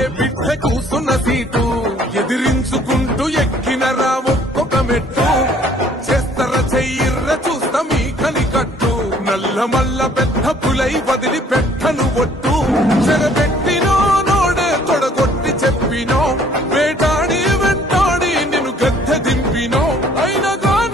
వాళ్ళే బిడ్డ కూసున్న సీటు ఎదిరించుకుంటూ ఎక్కినరా ఒక్కొక్క మెట్టు చేస్తర చెయ్యిర్ర చూస్తా మీ కనికట్టు నల్ల మల్ల పెద్ద పులై వదిలి పెట్టను ఒట్టు చెరబెట్టి